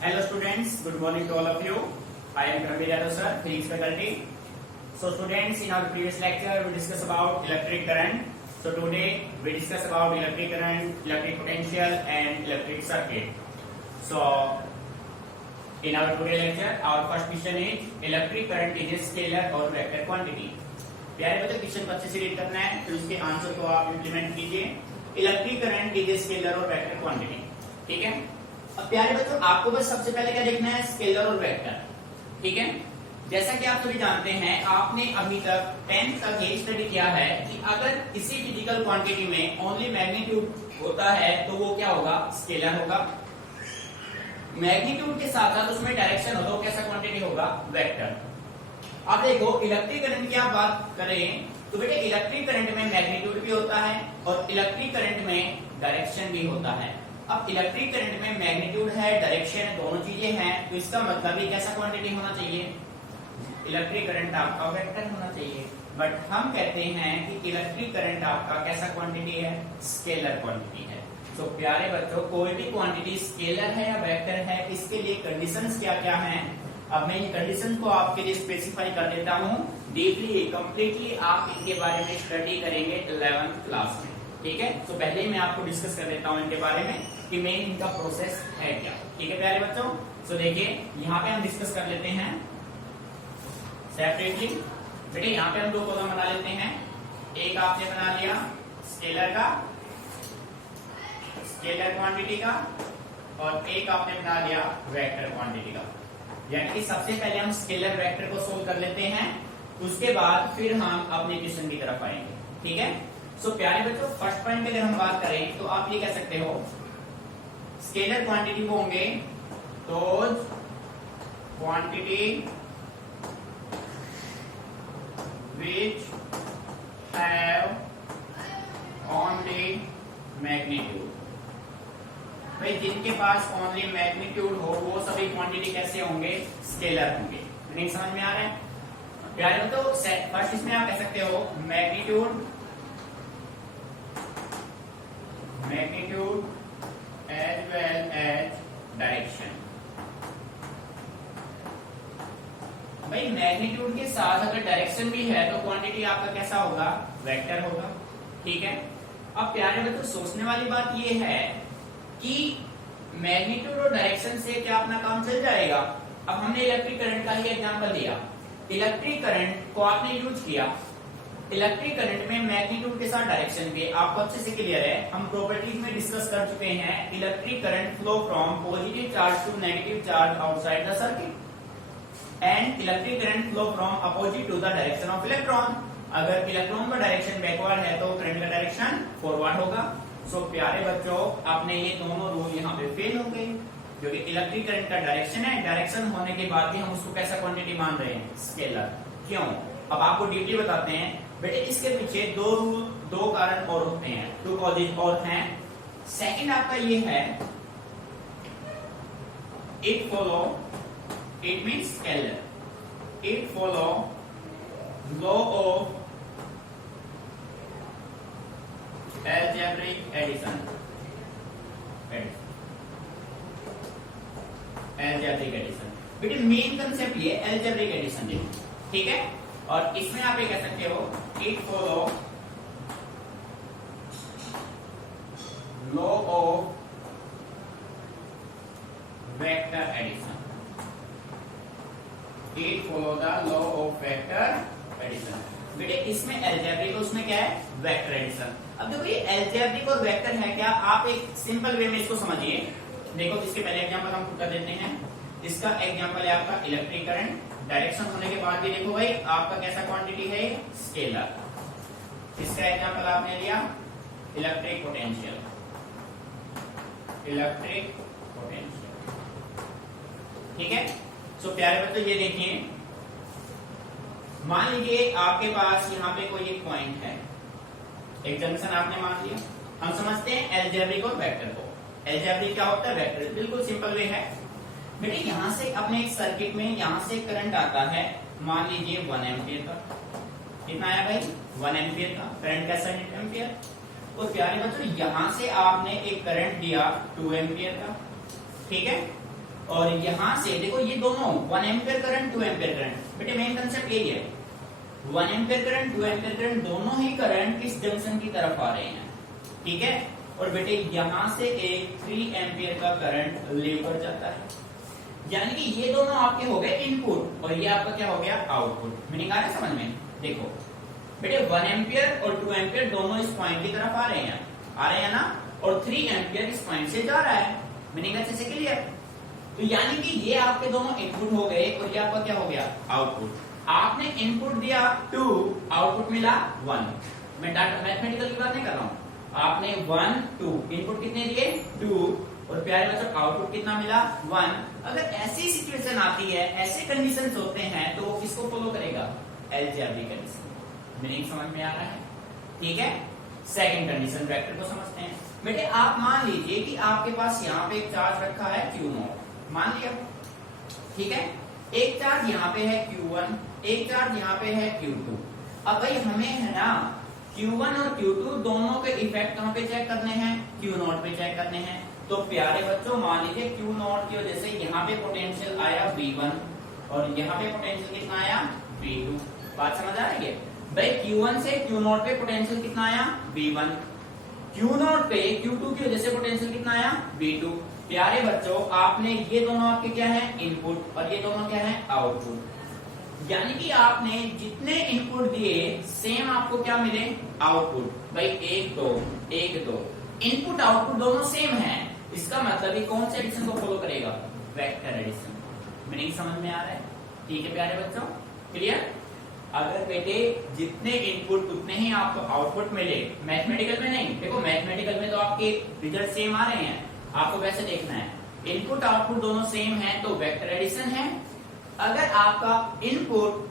Hello students, good morning to all of you. I am Karambir Yadav sir, physics faculty. So students, in our previous lecture we discussed about electric current. So today we discuss about electric current, electric potential and electric circuit. So in our today lecture our first question is electric current is a scalar or vector quantity. प्यारे बच्चों question को अच्छे से read करना है, फिर उसके answer को आप इम्प्लीमेंट कीजिए. Electric current is a scalar और वेक्टर क्वांटिटी. ठीक है. अब प्यारे बच्चों आपको बस सबसे पहले क्या देखना है, स्केलर और वेक्टर. ठीक है. जैसा कि आप सभी जानते हैं, आपने अभी तक 10th तक ये स्टडी किया है कि अगर किसी फिजिकल क्वांटिटी में ओनली मैग्नीट्यूड होता है तो वो क्या होगा, स्केलर होगा. मैग्नीट्यूड के साथ साथ उसमें डायरेक्शन हो तो कैसा क्वांटिटी होगा, वेक्टर. अब देखो इलेक्ट्रिक करंट की आप बात करें तो बेटे इलेक्ट्रिक करंट में मैग्नीट्यूड भी होता है और इलेक्ट्रिक करंट में डायरेक्शन भी होता है. अब इलेक्ट्रिक करंट में मैग्नीट्यूड है, डायरेक्शन दोनों चीजें हैं, तो इसका मतलब ही कैसा क्वांटिटी होना चाहिए, इलेक्ट्रिक करंट आपका वेक्टर होना चाहिए. बट हम कहते हैं कि इलेक्ट्रिक करंट आपका कैसा क्वांटिटी है, स्केलर क्वांटिटी है. तो प्यारे बच्चों कोई भी क्वांटिटी स्केलर है या वेक्टर है, इसके लिए कंडीशंस क्या क्या हैं. अब मैं इन कंडीशन को आपके लिए स्पेसिफाई कर देता हूँ. डीपली कंप्लीटली आप इनके बारे में स्टडी करेंगे 11th क्लास में. ठीक है. तो पहले ही मैं आपको डिस्कस कर देता हूँ इनके बारे में कि मेन इनका प्रोसेस है क्या. ठीक है प्यारे बच्चों. तो देखिए यहाँ पे हम डिस्कस कर लेते हैं सेपरेटली. बेटे यहाँ पे हम दो कॉलम बना लेते हैं. एक आपने बना लिया स्केलर का, स्केलर क्वांटिटी का, और एक आपने बना लिया वेक्टर क्वांटिटी का. यानी कि सबसे पहले हम स्केलर वेक्टर को सोल्व कर लेते हैं, उसके बाद फिर हम अपने क्वेश्चन की तरफ आएंगे. ठीक है. सो प्यारे बच्चों फर्स्ट पॉइंट पे अगर हम बात करें तो आप ये कह सकते हो स्केलर क्वांटिटी वो होंगे तो quantity which have only magnitude. भाई जिनके पास ओनली मैग्नीट्यूड हो वो सभी क्वांटिटी कैसे होंगे, स्केलर होंगे. नहीं समझ में आ रहा है प्यारे बच्चों. फर्स्ट इसमें आप कह सकते हो magnitude as well as direction. भाई मैग्नीट्यूड के साथ अगर डायरेक्शन भी है तो क्वांटिटी आपका कैसा होगा, वेक्टर होगा. ठीक है. अब प्यारे बच्चों सोचने वाली बात ये है कि मैग्नीट्यूड और डायरेक्शन से क्या अपना काम चल जाएगा. अब हमने इलेक्ट्रिक करंट का ही एग्जांपल लिया. इलेक्ट्रिक करंट को आपने यूज किया. इलेक्ट्रिक करंट में मैग्नीट्यूड के साथ डायरेक्शन के आपको अच्छे से क्लियर है. हम प्रॉपर्टीज में डिस्कस कर चुके हैं. Electric current flow from positive charge to negative charge outside the circuit and electric current flow from opposite to the direction of electron. अगर इलेक्ट्रॉन का डायरेक्शन बैकवर्ड है तो करंट का डायरेक्शन फॉरवर्ड होगा. सो प्यारे बच्चों आपने ये दोनों रूल यहाँ पे फेल हो गए, क्योंकि इलेक्ट्रिक करंट का डायरेक्शन है, डायरेक्शन होने के बाद भी हम उसको कैसा क्वांटिटी मान रहे हैं, स्केलर. क्यों, अब आपको डीपली बताते हैं. बेटे इसके पीछे दो रूल, दो कारण और होते हैं, टू कॉजेज और हैं. सेकंड आपका ये है it follow, it means scalar, it follow law of algebraic addition. algebraic addition बेटे मेन कंसेप्ट ये algebraic addition है. ठीक है. और इसमें आप ये कह सकते हो it follow law of vector addition. it follow the law of vector addition. बेटे इसमें algebraic और उसमें क्या है, वेक्टर एडिशन. अब देखो ये एल्जेब्रिक और वेक्टर है क्या, आप एक सिंपल वे में इसको समझिए. देखो इसके पहले एग्जांपल हम कर देते हैं. इसका एग्जांपल है आपका इलेक्ट्रिक करंट. डायरेक्शन होने के बाद भी देखो भाई आपका कैसा क्वांटिटी है, स्केलर. इसका एग्जांपल आपने लिया इलेक्ट्रिक पोटेंशियल, इलेक्ट्रिक पोटेंशियल. ठीक है. सो प्यारे बच्चों ये देखिए, मान लीजिए आपके पास यहाँ पे कोई एक पॉइंट है, एक जंक्शन आपने मान लिया. हम समझते हैं एल्जेब्रिक और वेक्टर को. एल्जेब्रिक क्या होता है, वेक्टर. बिल्कुल सिंपल वे है. बेटे यहाँ से अपने एक सर्किट में यहाँ से करंट आता है, मान लीजिए 1 एम्पियर का. कितना आया भाई, 1 एम्पियर का करंट. कैसा एम्पियर. तो प्यारे बच्चों यहाँ से आपने एक करंट दिया 2 एम्पियर का. ठीक है. और यहां से देखो ये दोनों 1 एम्पियर करंट 2 एम्पियर करंट, बेटे मेन कंसेप्ट यही है, 1 एम्पियर करंट 2 एम्पियर करंट दोनों ही करंट इस जंक्शन की तरफ आ रहे हैं, ठीक है। और बेटे यहां से एक 3 एम्पियर का करंट लेकर जाता है, यानी कि ये दोनों आपके हो गए इनपुट और ये आपका क्या हो गया आउटपुट। मीनिंग आ रहा है समझ में? देखो बेटे 1 एम्पियर और 2 एम्पियर दोनों इस पॉइंट की तरफ आ रहे हैं ना, और 3 एम्पियर इस पॉइंट से जा रहा है। मीनिंग अच्छे से क्लियर? तो यानी कि ये आपके दोनों इनपुट हो गए और ये आपका क्या हो गया आउटपुट। आपने इनपुट दिया 2, आउटपुट मिला 1। मैं डाटा मैथमेटिकल की बात नहीं कर रहा हूं, आपने 1 2 इनपुट कितने दिए 2 और प्यारे बच्चों आउटपुट कितना मिला 1। अगर ऐसी सिचुएशन आती है, ऐसे कंडीशंस होते हैं तो वो किसको फॉलो करेगा? Algebraic condition. मीनिंग समझ में आ रहा है? ठीक है। सेकंड कंडीशन वेक्टर को समझते हैं। बेटे आप मान लीजिए कि आपके पास यहाँ पे एक चार्ज रखा है Q0, मान लिया, ठीक है। एक चार्ज यहाँ पे है Q1, एक चार्ज यहाँ पे है Q2। अब भाई हमें है ना Q1 और Q2 दोनों के इफेक्ट कहाँ पे चेक करने हैं? Q0 पे चेक करने हैं। तो प्यारे बच्चों मान लीजिए Q0 की वजह से यहाँ पे पोटेंशियल आया V1 और यहाँ पे पोटेंशियल कितना आया V2। बात समझ आ रही है? भाई Q1 से Q0 पे पोटेंशियल कितना आया V1, Q0 पे Q2 की वजह से पोटेंशियल कितना आया V2। प्यारे बच्चों आपने ये दोनों आपके क्या है इनपुट और ये दोनों क्या है आउटपुट, यानी कि आपने जितने इनपुट दिए सेम आपको क्या मिले आउटपुट। भाई 1 2 1 2 इनपुट आउटपुट दोनों सेम है, इसका मतलब ये कौन से एडिशन को फॉलो करेगा? Vector addition. मीनिंग समझ में आ रहा है? ठीक है प्यारे बच्चों, क्लियर? अगर बेटे जितने इनपुट उतने ही आपको आउटपुट मिले, मैथमेटिकल में नहीं, देखो मैथमेटिकल में तो आपके रिजल्ट सेम आ रहे हैं, आपको वैसे देखना है इनपुट आउटपुट दोनों सेम है तो वेक्टर एडिशन है। अगर आपका इनपुट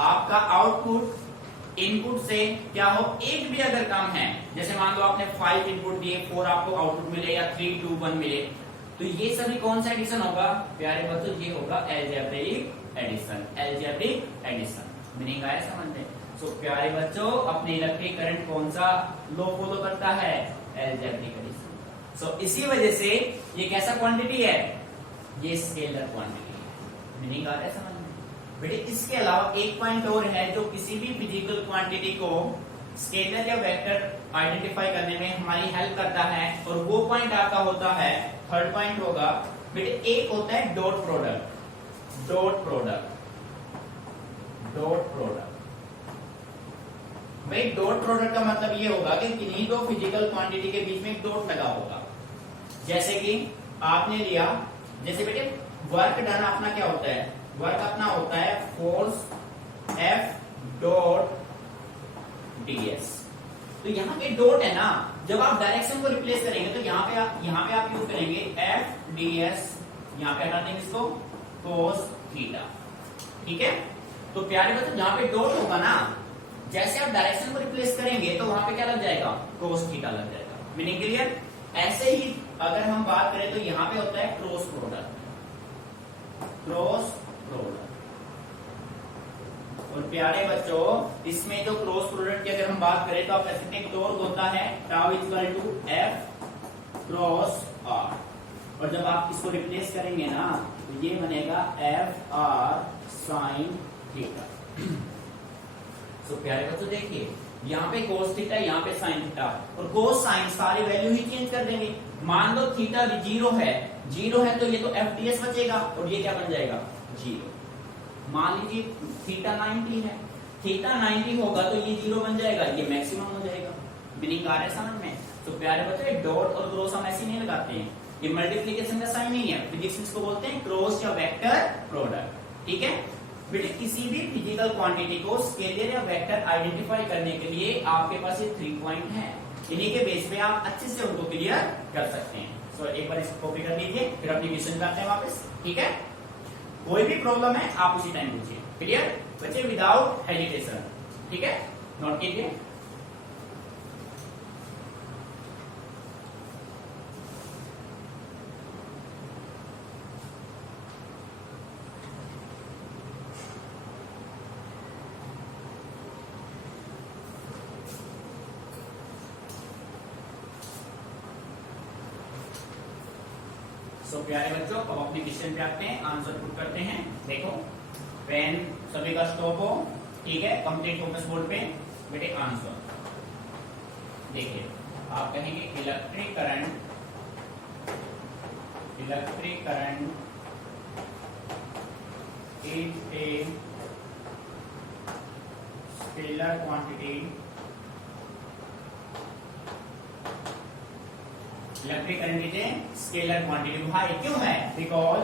आपका आउटपुट इनपुट से क्या हो एक भी अगर कम है, जैसे मान लो आपने 5 इनपुट दिए 4 आपको आउटपुट मिले या 3 2 1 मिले, तो ये सभी कौन सा एडिशन होगा? प्यारे बच्चों ये होगा algebraic addition. Algebraic addition. Meaning आया समझ में? सो प्यारे बच्चों अपने इलेक्ट्रिक करंट कौन सा लॉ फॉलो करता है? Algebraic addition. सो इसी वजह से ये कैसा क्वांटिटी है? ये स्केलर क्वांटिटी है। मीनिंग आ रहा है समझ में? बेटे इसके अलावा एक पॉइंट और है जो किसी भी फिजिकल क्वांटिटी को स्केलर या वेक्टर आइडेंटिफाई करने में हमारी हेल्प करता है, और वो पॉइंट आपका होता है थर्ड पॉइंट होगा बेटे, एक होता है dot product. Dot product, dot product. भाई डॉट प्रोडक्ट का मतलब ये होगा कि किन्हीं दो फिजिकल क्वांटिटी के बीच में एक डॉट लगा होगा। जैसे कि आपने लिया, जैसे बेटे वर्क डन अपना क्या होता है? वर्क अपना होता है फोर्स F डॉट ds। तो यहाँ पे डॉट है ना, जब आप डायरेक्शन को रिप्लेस करेंगे तो यहाँ पे आप यूज करेंगे F ds, यहाँ पे हटा देंगे इसको cos थीटा, ठीक है। तो प्यारे बच्चों जहां पे डॉट होगा ना, जैसे आप डायरेक्शन को रिप्लेस करेंगे तो वहां पे क्या लग जाएगा? cos थीटा लग जाएगा। Meaning clear? ऐसे ही अगर हम बात करें तो यहाँ पे होता है क्रॉस प्रोडक्ट। Cross product. और प्यारे बच्चों इसमें जो क्रॉस प्रोडक्ट की अगर हम बात करें तो आप कह सकते हैं टॉर्क होता है tau equal to F cross R, और जब आप इसको रिप्लेस करेंगे ना तो ये बनेगा F R साइन थीटा। तो प्यारे बच्चों देखिए यहाँ पे cos थीटा, यहाँ पे साइन थीटा, और cos साइन सारी वैल्यू ही चेंज कर देंगे। मान लो थीटा भी जीरो है तो ये तो FDS बचेगा और ये क्या बन जाएगा? जीरो। मान लीजिए थीटा 90 है, थीटा 90 होगा तो ये जीरो बन जाएगा, ये मैक्सिमम हो जाएगा। मीनिंग आ रहा है समझ में? तो प्यारे बच्चों डॉट और क्रॉस हम ऐसे नहीं लगाते हैं, ये मल्टीप्लीकेशन का साइन नहीं है, फिजिक्स इसको बोलते हैं क्रॉस या वेक्टर प्रोडक्ट, ठीक है। बेटे किसी भी फिजिकल क्वांटिटी को स्केलर या वेक्टर आइडेंटिफाई करने के लिए आपके पास ये 3 पॉइंट हैं, इन्हीं के बेस पे आप अच्छे से उनको क्लियर कर सकते हैं। सो एक बार इसको कॉपी कर लीजिए, फिर अपनी क्वेश्चन करते हैं वापस, ठीक है। कोई भी प्रॉब्लम है आप उसी टाइम पूछिए, क्लियर बच्चे, विदाउट हेजिटेशन, ठीक है। नोट कीजिए। सो प्यारे बच्चों अब अपने क्वेश्चन पे आते हैं, आंसर पुट करते हैं। देखो पेन सभी का स्टॉप हो, ठीक है, कंप्लीट फोकस बोर्ड पे। बेटे आंसर देखिए, आप कहेंगे electric current is a scalar quantity. Electric current is a scalar quantity. भाई क्यों है? Because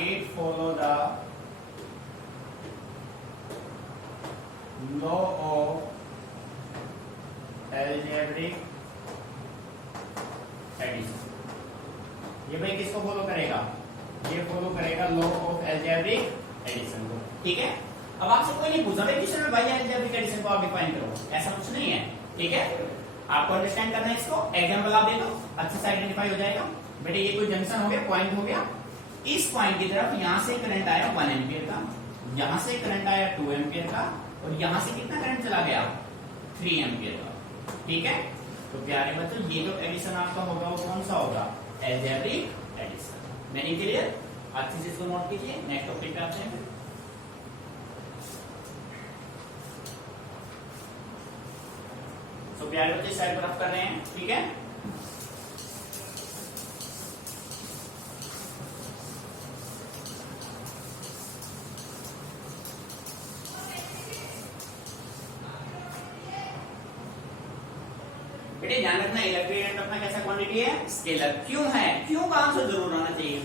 it follow the law of algebraic addition. ये भाई किसको फॉलो करेगा? ये फॉलो करेगा लॉ ऑफ एल्जेब्रिक एडिशन को, ठीक है। अब आपसे कोई नहीं पूछा क्वेश्चन में भाई एल्जेब्रिक एडिशन को आप डिफाइन करो, ऐसा कुछ नहीं है, ठीक है। आपको अंडरस्टैंड करना है इसको, एग्जांपल आप दे दो, अच्छे से आइडेंटिफाई हो जाएगा। बेटे ये कोई जंक्शन हो गया, पॉइंट हो गया, इस पॉइंट की तरफ यहां से करंट आया 1 एम्पियर का, यहां से करंट आया 2 एम्पियर का, और यहां से कितना करंट चला गया? 3 एम्पियर का, ठीक है। तो प्यारे बच्चों ये जो एडिशन आपका होगा वो कौन सा होगा? Algebraic addition. मैंने क्लियर? अच्छे से इसको नोट कीजिए। नेक्स्ट टॉपिक पे आते हैं। तो प्यारे बच्चे साइड पर आप कर रहे हैं, ठीक है। बेटे ध्यान रखना, इलेक्ट्रिक करंट अपना कैसा क्वांटिटी है? स्केलर। क्यों है? क्यों का आंसर जरूर आना चाहिए।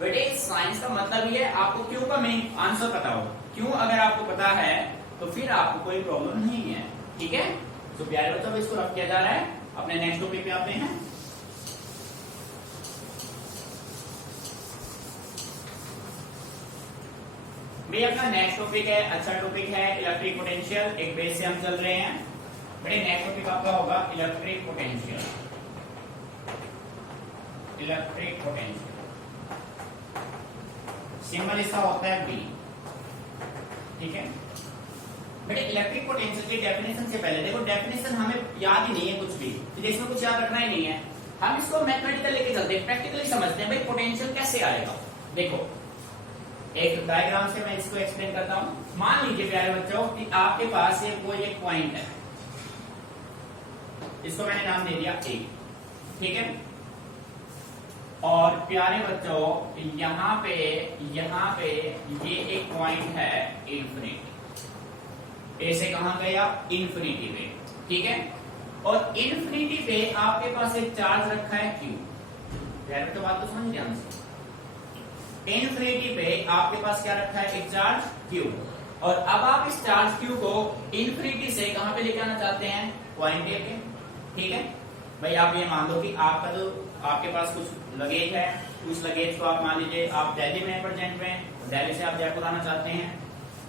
बेटे साइंस का मतलब ये है आपको क्यों का मेन आंसर पता हो। क्यों अगर आपको पता है तो फिर आपको कोई प्रॉब्लम नहीं है, ठीक है। तो प्यारे बच्चों इसको रख किया जा रहा है। अपने नेक्स्ट टॉपिक पे आते हैं। भाई अपना नेक्स्ट टॉपिक है, अच्छा टॉपिक है, इलेक्ट्रिक पोटेंशियल। एक बेस से हम चल रहे हैं। बड़े नेक्स्ट टॉपिक आपका होगा electric potential. Electric potential symbol इसका होता है बी, ठीक है। बेटे इलेक्ट्रिक पोटेंशियल की डेफिनेशन से पहले देखो, डेफिनेशन हमें याद ही नहीं है कुछ भी, तो इसमें कुछ याद रखना ही नहीं है। हम इसको मैथमेटिकल लेके चलते हैं, प्रैक्टिकली समझते हैं भाई पोटेंशियल कैसे आएगा। देखो एक डायग्राम से मैं इसको एक्सप्लेन करता हूं। मान लीजिए प्यारे बच्चों कि आपके पास ये कोई एक पॉइंट है, इसको मैंने नाम दे दिया ए, ठीक है। और प्यारे बच्चों यहाँ पे ये एक पॉइंट है इन्फिनिटी। ए से कहां गया? इन्फिनिटी पे, ठीक है। और इन्फिनिटी पे आपके पास एक चार्ज रखा है क्यू। प्यारे बच्चों बात तो समझ ध्यान से। इन्फिनिटी पे आपके पास क्या रखा है? एक चार्ज क्यू। और अब आप इस चार्ज क्यू को इन्फिनिटी से कहां पे लेके आना चाहते हैं? पॉइंट ए पे, ठीक है। भाई आप ये मान लो कि आपका जो आपके पास कुछ लगेज है, उस लगेज को आप मान लीजिए आप दिल्ली में प्रेजेंट में, दिल्ली से आप जयपुर आना चाहते हैं,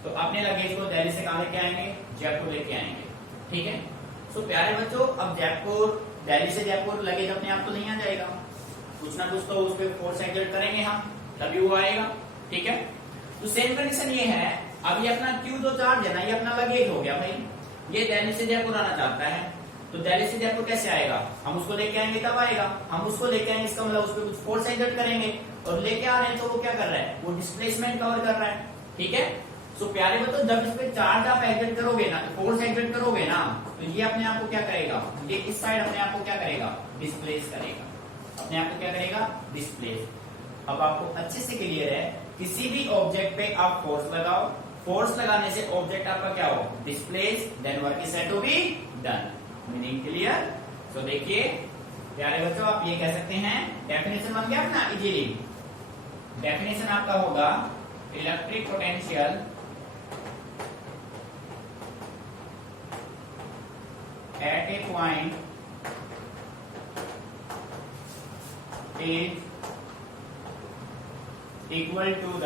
तो अपने लगेज को दिल्ली से कहां लेके आएंगे? जयपुर लेके आएंगे, ठीक है। सो प्यारे बच्चों अब जयपुर, दिल्ली से जयपुर लगेज अपने आप तो नहीं आ जाएगा, कुछ ना कुछ तो उस पर फोर्स एक्सर्ट करेंगे हम, तभी वो आएगा, ठीक है। तो सेम कंडीशन ये है। अब ये अपना क्यू जो चार्ज है ना, ये अपना लगेज हो गया भाई, ये दिल्ली से जयपुर आना चाहता है, तो दिल्ली से जयपुर कैसे आएगा? हम उसको लेके आएंगे तब आएगा। हम उसको लेके आएंगे इसका मतलब उस पर कुछ फोर्स एक्सर्ट करेंगे, और लेके आ रहे हैं तो वो क्या कर रहा है? वो डिस्प्लेसमेंट कवर कर रहा है, ठीक है। सो प्यारे बच्चों जब इस पे चार्ज आप एक्सर्ट करोगे ना, फोर्स एक्सर्ट करोगे ना, तो ये अपने आप को क्या करेगा? ये इस साइड अपने आप को क्या करेगा? डिस्प्लेस करेगा, अपने आप को क्या करेगा? डिस्प्लेस। अब आपको अच्छे से क्लियर है, किसी भी ऑब्जेक्ट पे आप फोर्स लगाओ, फोर्स लगाने से ऑब्जेक्ट आपका क्या हो? Displace, then work is said to be done. Meaning clear? तो देखिए प्यारे बच्चों आप ये कह सकते हैं, डेफिनेशन बन गया अपना इजीली। डेफिनेशन आपका होगा electric potential at a point is equal to the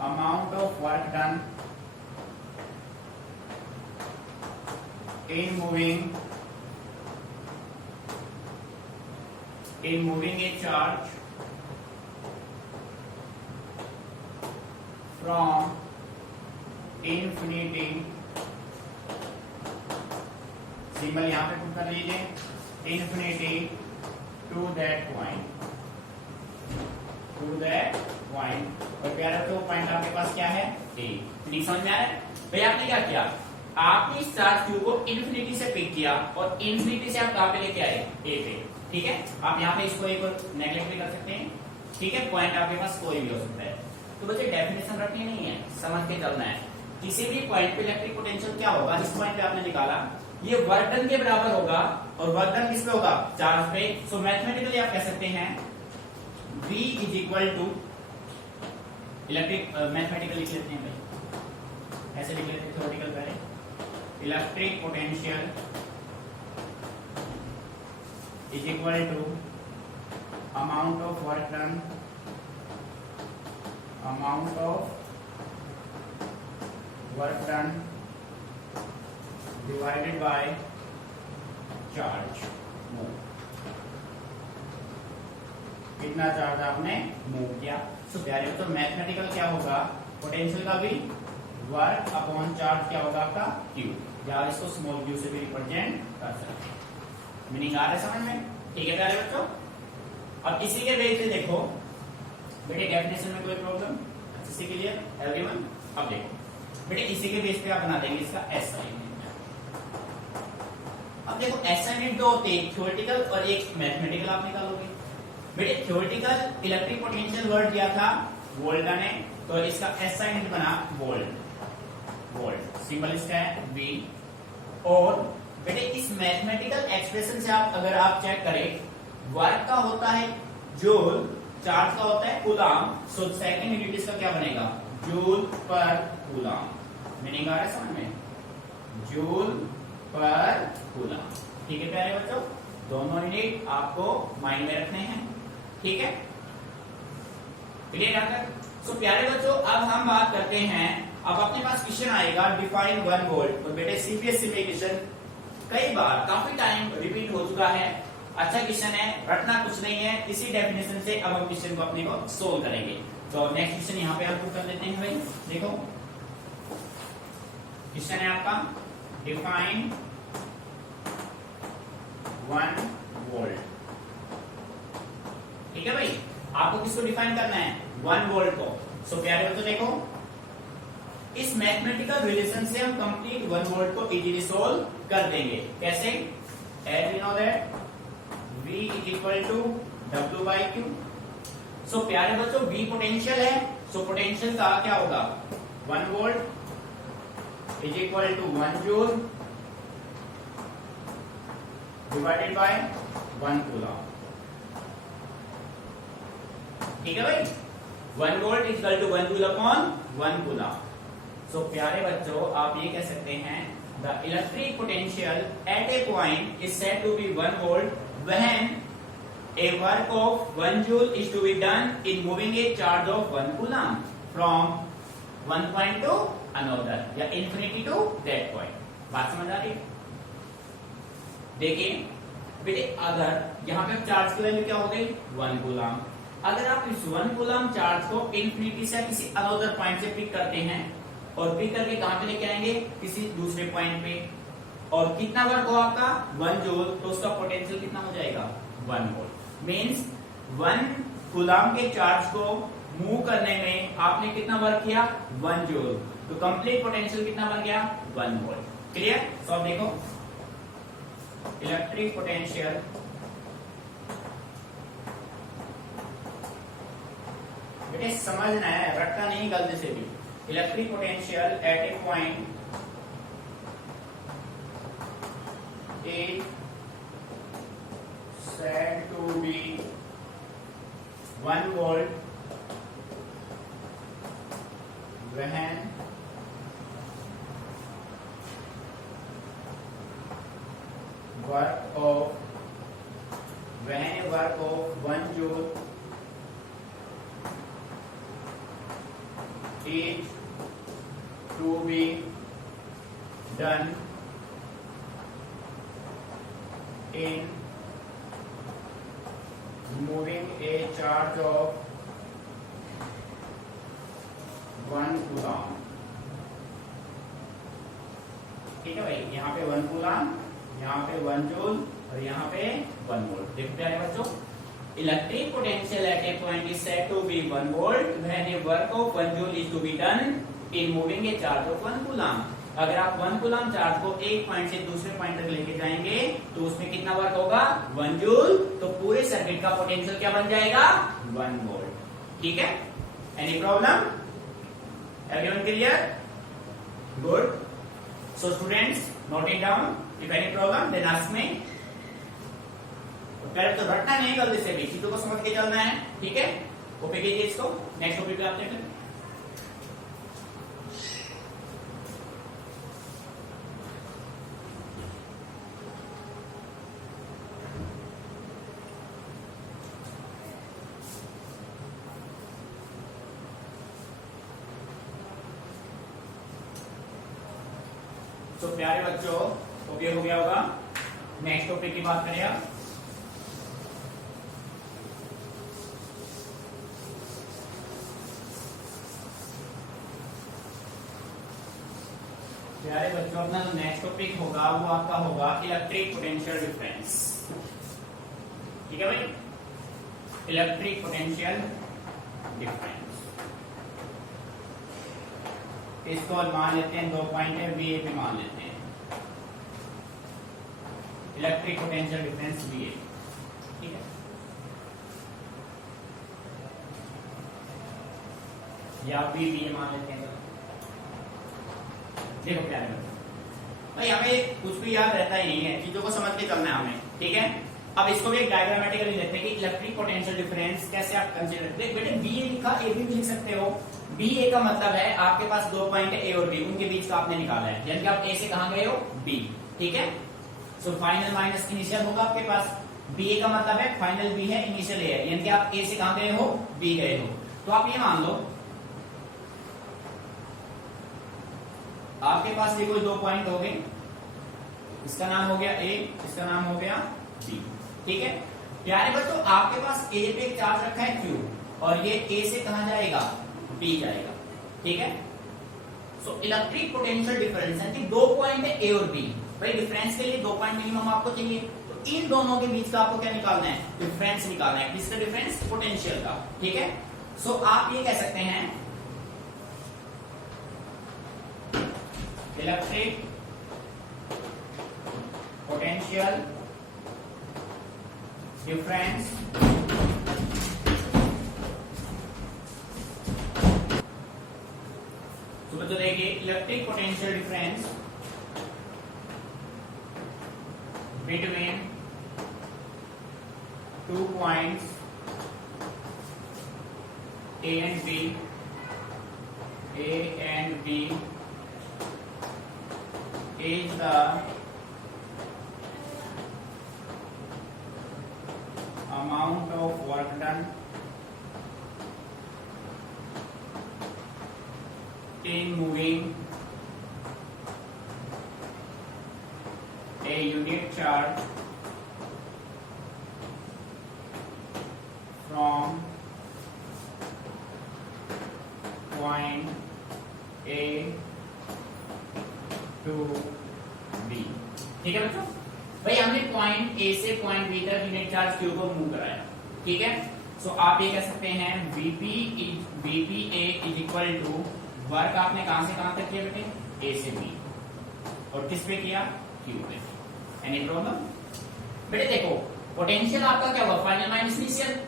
amount of work done in moving a charge from a point A to B. Infinity, symbol यहां पे पुट कर लीजिए, इन्फिनिटी टू दैट पॉइंट, और प्यारा तो point आपके पास क्या है, ए। नहीं समझ में आ रहा है भाई? आपने क्या किया, आपने इस चार्ज क्यू को इन्फिनिटी से पिक किया और इन्फिनिटी से आप कहां पे लेके आए, ए पे। ठीक है, आप यहाँ पे इसको एक और नेगलेक्ट भी कर सकते हैं। ठीक है, पॉइंट आपके पास कोई भी हो सकता है। तो बच्चे डेफिनेशन रखनी नहीं है, समझ के चलना है। किसी भी पॉइंट पे इलेक्ट्रिक पोटेंशियल क्या होगा, इस पॉइंट पे आपने निकाला, ये वर्क डन के बराबर होगा, और वर्क डन किस पे होगा, चार्ज पे। सो मैथमेटिकली आप कह सकते हैं V is equal to electric, mathematical लिख लेते हैं भाई, ऐसे लिख लेते हैं थ्योरेटिकल पहले, electric potential is equal to amount of work done, divided by charge move, कितना चार्ज आपने मूव किया। तो प्यारे तो मैथमेटिकल क्या होगा, पोटेंशियल का भी वर्क अपॉन चार्ज क्या होगा आपका, क्यू, या इसको स्मॉल क्यू से भी रिप्रेजेंट कर सकते हैं। मीनिंग आ रहा है समझ में? ठीक है प्यारे बच्चों, अब इसी के बेस पे देखो बेटे, डेफिनेशन में कोई प्रॉब्लम, इसी के लिए एवरीवन। अब देखो बेटे, इसी के बेस पे आप बना देंगे इसका असाइनमेंट। अब देखो असाइनमेंट दो होते हैं, थ्योरेटिकल और एक मैथमेटिकल आप निकालोगे। बेटे थ्योरेटिकल इलेक्ट्रिक पोटेंशियल वर्ड दिया था वोल्टा ने, तो इसका असाइनमेंट बना वोल्ट, सिंबल इसका है V। और बेटे इस मैथमेटिकल एक्सप्रेशन से आप अगर आप चेक करें, वर्क का होता है जूल, चार्ज का होता है कूलम, सो सेकंड यूनिट इसका क्या बनेगा, जूल पर कूलम। मीनिंग आ रहा है समझ में, जूल पर कूलम। ठीक है प्यारे बच्चों, दोनों यूनिट आपको माइंड में रखने हैं। ठीक है, क्लियर आकर। सो प्यारे बच्चों, अब हम बात करते हैं, अब अपने पास क्वेश्चन आएगा डिफाइन 1 वोल्ट। तो बेटे सीपीएससी में क्वेश्चन कई बार काफी टाइम रिपीट हो चुका है, अच्छा क्वेश्चन है, रटना कुछ नहीं है। इसी डेफिनेशन से अब हम क्वेश्चन को अपने को सोल्व करेंगे। तो नेक्स्ट क्वेश्चन यहाँ पे हम पुट कर लेते हैं भाई। देखो क्वेश्चन है आपका, डिफाइन 1 वोल्ट। ठीक है भाई, आपको किसको डिफाइन करना है, 1 वोल्ट को। सो प्यारे बच्चों देखो, इस मैथमेटिकल रिलेशन से हम कंप्लीट 1 वोल्ट को इजीली सोल्व कर देंगे। कैसे, as we know that V is equal to W by Q। So प्यारे बच्चों, V पोटेंशियल है, सो पोटेंशियल का क्या होगा, 1 volt is equal to 1 joule divided by 1 coulomb. ठीक है भाई, 1 volt is equal to 1 joule upon 1 coulomb. So प्यारे बच्चों, आप ये कह सकते हैं the electric potential at a point is said to be 1 volt when a work of 1 joule is to be done in moving a charge of 1 coulomb from one point to another या infinity to that point। बात समझ आ रही है? देखिए बेटे, अगर यहाँ पे चार्ज की वैल्यू क्या हो गई, 1 कूलम। अगर आप इस 1 कूलम चार्ज को इन्फिनिटी से किसी अनदर पॉइंट से पिक करते हैं, और पिक करके कहां पे लेके आएंगे, किसी दूसरे पॉइंट पे, और कितना वर्क हो आपका, 1 जूल, तो उसका पोटेंशियल कितना हो जाएगा, 1 वोल्ट। मींस 1 कूलम के चार्ज को मूव करने में आपने कितना वर्क किया, 1 जूल, तो कंप्लीट पोटेंशियल कितना बन गया, 1 वोल्ट। क्लियर। तो अब देखो, इलेक्ट्रिक पोटेंशियल बेटे समझना है, रटना नहीं गलती से भी। Electric potential at a point is said to be 1 volt when work of 1 joule is to be done in moving a charge of 1 coulomb ठीक है भाई, यहाँ पे 1 कूलम, यहाँ पे 1 जूल और यहाँ पे 1 वोल्ट। देखो प्यारे बच्चों, electric potential at a point is said to be 1 volt when a work of 1 joule is to be done in moving a charge of 1 coulomb. अगर आप 1 कूलम चार्ज को एक पॉइंट से दूसरे पॉइंट तक लेके जाएंगे तो उसमें कितना वर्क होगा? 1 जूल। तो पूरे सर्किट का पोटेंशियल क्या बन जाएगा? 1 वोल्ट। ठीक है, any problem? Everyone clear? Good. So students, note it down, if any problem then ask me. पहले तो रटना नहीं, गलती से भी चीजों को समझ के चलना है। ठीक है, कॉपी कीजिए इसको, नेक्स्ट टॉपिक पे आते हैं। तो प्यारे बच्चों, कॉपी हो गया होगा। नेक्स्ट टॉपिक की बात करें आप। प्यारे बच्चों, अपना जो नेक्स्ट टॉपिक होगा वो आपका होगा इलेक्ट्रिक पोटेंशियल डिफरेंस। ठीक है भाई, इलेक्ट्रिक पोटेंशियल डिफरेंस। इसको मान लेते हैं 2 पॉइंट है, वी ए पे मान लेते हैं electric potential difference V A. ठीक है, या वी बी ए मान लेते हैं। देखो प्यारे बच्चों भाई, हमें कुछ भी याद रहता ही नहीं है, चीजों को समझ के चलना है हमें। ठीक है, अब इसको भी एक डायग्रामेटिकली लेते हैं कि इलेक्ट्रिक पोटेंशियल डिफरेंस कैसे आप कंसीडर। देख बेटे, बी ए लिखा, ए भी लिख सकते हो। बी ए का मतलब है आपके पास 2 पॉइंट है, ए और बी, उनके बीच का आपने निकाला है, यानी कि आप ए से कहां गए हो? बी। ठीक है, सो फाइनल माइनस इनिशियल होगा आपके पास। बी ए का मतलब है फाइनल बी है, इनिशियल ए है, यानी कि आप ए से कहां गए हो? बी गए हो। तो आप ये मान लो आपके पास ये कोई 2 पॉइंट हो गए, इसका नाम हो गया ए, इसका नाम हो गया बी। ठीक है प्यारे बच्चों, आपके पास ए पे एक चार्ज रखा है क्यू, और ये ए से कहां जाएगा? बी जाएगा। ठीक है, सो इलेक्ट्रिक पोटेंशियल डिफरेंस है कि 2 पॉइंट है ए और बी। भाई डिफरेंस के लिए 2 पॉइंट मिनिमम आपको चाहिए, तो इन दोनों के बीच का आपको क्या निकालना है? डिफरेंस निकालना है। किसका डिफरेंस? पोटेंशियल का। ठीक है, सो आप ये कह सकते हैं इलेक्ट्रिक पोटेंशियल डिफरेंस तो बच्चों देखिए, electric potential difference between 2 points A and B is the amount of work done in moving a unit charge from point A to B। ठीक है बच्चों, भाई हमने पॉइंट ए से पॉइंट बी तक यूनिट चार्ज क्यू को move कराया। ठीक है, सो आप ये कह सकते हैं VP A is equal to work आपने कहां से कहां तक किया बेटे? ए से बी, और किस पे किया? क्यू पे। Any problem? बेटे देखो, पोटेंशियल आपका क्या होगा? Final minus initial.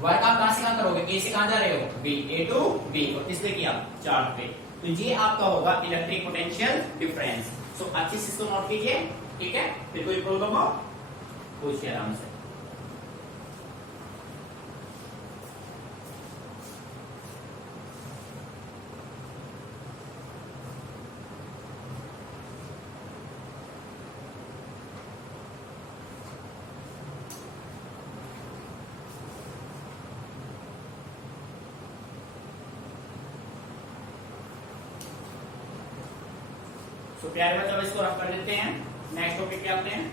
वर्क आप कहां से कहां करोगे? ए से कहां जा रहे हो? बी, ए टू बी, और किस पे किया? चार्ज पे। तो ये आपका होगा इलेक्ट्रिक पोटेंशियल डिफरेंस। सो अच्छे से इसको नोट कीजिए। ठीक है, फिर कोई प्रॉब्लम हो पूछिए आराम से। तो प्यारे बच्चों, इसको रफ कर देते हैं। नेक्स्ट टॉपिक पे आते हैं।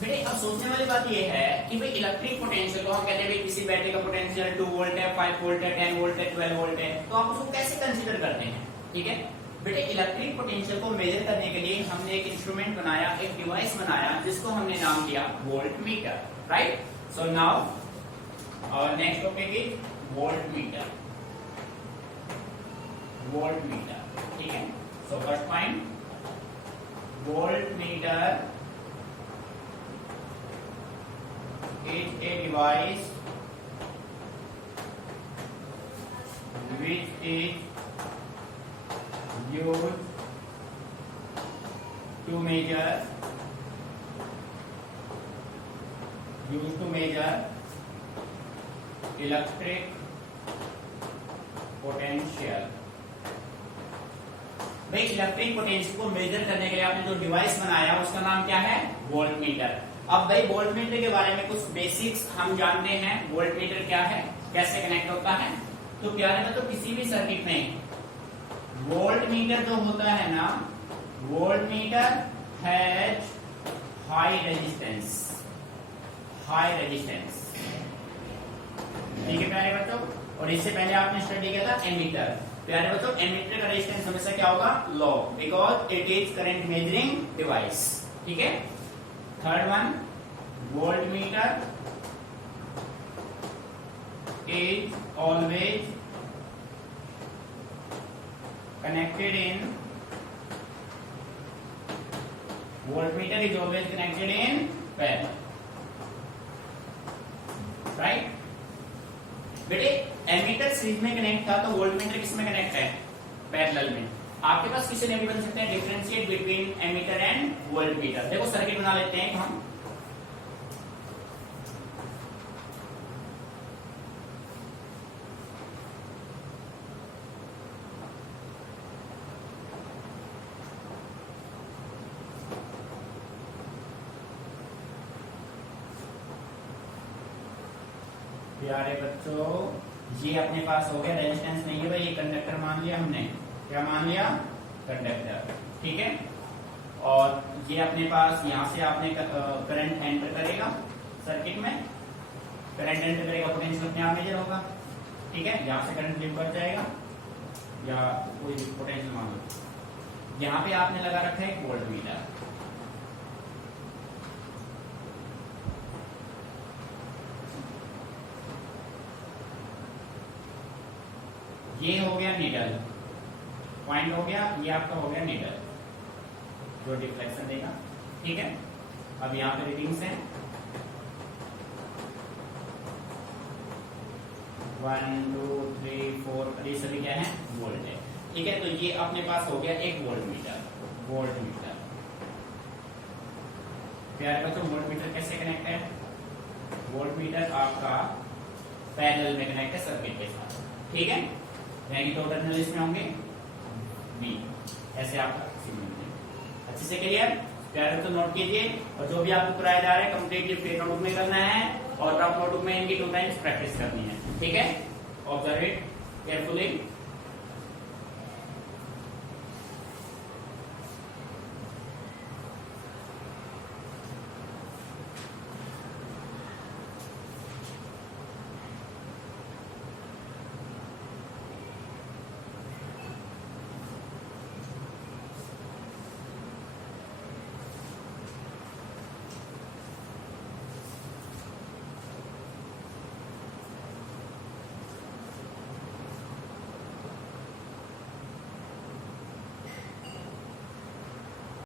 बेटे अब सोचने वाली बात ये है कि भाई इलेक्ट्रिक पोटेंशियल को हम कहते हैं भाई किसी बैटरी का पोटेंशियल 2 वोल्ट है, 5 वोल्ट है, 10 वोल्ट है, 12 वोल्ट है, तो आप उसको कैसे कंसीडर करते हैं? ठीक है बेटे, इलेक्ट्रिक पोटेंशियल को मेजर करने के लिए हमने एक इंस्ट्रूमेंट बनाया, एक डिवाइस बनाया जिसको हमने नाम दिया volt meter, right? So now our next topic is volt meter. Volt meter, ठीक है। So first point, volt meter is a device which is used to measure electric potential। भाई इलेक्ट्रिक पोटेंशियल को major करने के लिए आपने जो device बनाया उसका नाम क्या है? Volt meter. अब भाई वोल्ट मीटर के बारे में कुछ बेसिक्स हम जानते हैं। वोल्ट मीटर क्या है, कैसे कनेक्ट होता है? तो प्यारे में तो किसी भी सर्किट में वोल्ट मीटर जो होता है ना, volt meter has high resistance, ठीक है प्यारे बच्चों। और इससे पहले आपने स्टडी किया था एमीटर। प्यारे बच्चों, एमीटर का रेजिस्टेंस हमेशा क्या होगा? Low, because it is current measuring device, ठीक है। Third one, voltmeter is always connected in voltmeter is always connected in parallel, right? बेटे एमीटर सीरीज में कनेक्ट था तो वोल्टमीटर किस में कनेक्ट है? पैरेलल में। आपके पास किसी ने भी बन सकते हैं differentiate between ammeter and voltmeter. देखो सर्किट बना लेते हैं हम। प्यारे बच्चों, ये अपने पास हो गया, रेजिस्टेंस नहीं है भाई, ये कंडक्टर मान लिया हमने। क्या मान लिया? कंडक्टर, ठीक है। और ये अपने पास यहाँ से आपने करंट एंटर करेगा सर्किट में, करंट एंटर करेगा, पोटेंशियल अपने आप मेजर होगा, ठीक है। यहाँ से करंट लिव कर जाएगा या कोई पोटेंशियल मान लो। यहाँ पे आपने लगा रखा है एक वोल्ट मीटर। ये हो गया नीडल, पॉइंट हो गया, ये आपका हो गया नीडल जो डिफ्लेक्शन देगा, ठीक है। अब यहाँ पे रीडिंग्स हैं 1 2 3 4, ये सभी क्या है? वोल्ट है, ठीक है। तो ये अपने पास हो गया एक वोल्ट मीटर। वोल्ट मीटर प्यारे बच्चों, वोल्ट मीटर कैसे कनेक्ट है? वोल्ट मीटर आपका पैरेलल में कनेक्ट है सर्किट के साथ, ठीक है। यानी दो टर्मिनल इसमें होंगे बी, ऐसे आपका अच्छे से क्लियर? प्यारे तो नोट कीजिए, और जो भी आपको कराया जा रहा है कंप्लीटली फ्री नोटबुक में करना है, और ड्रॉप नोटबुक में इनकी 2 टाइम्स प्रैक्टिस करनी है, ठीक है। Observe it carefully.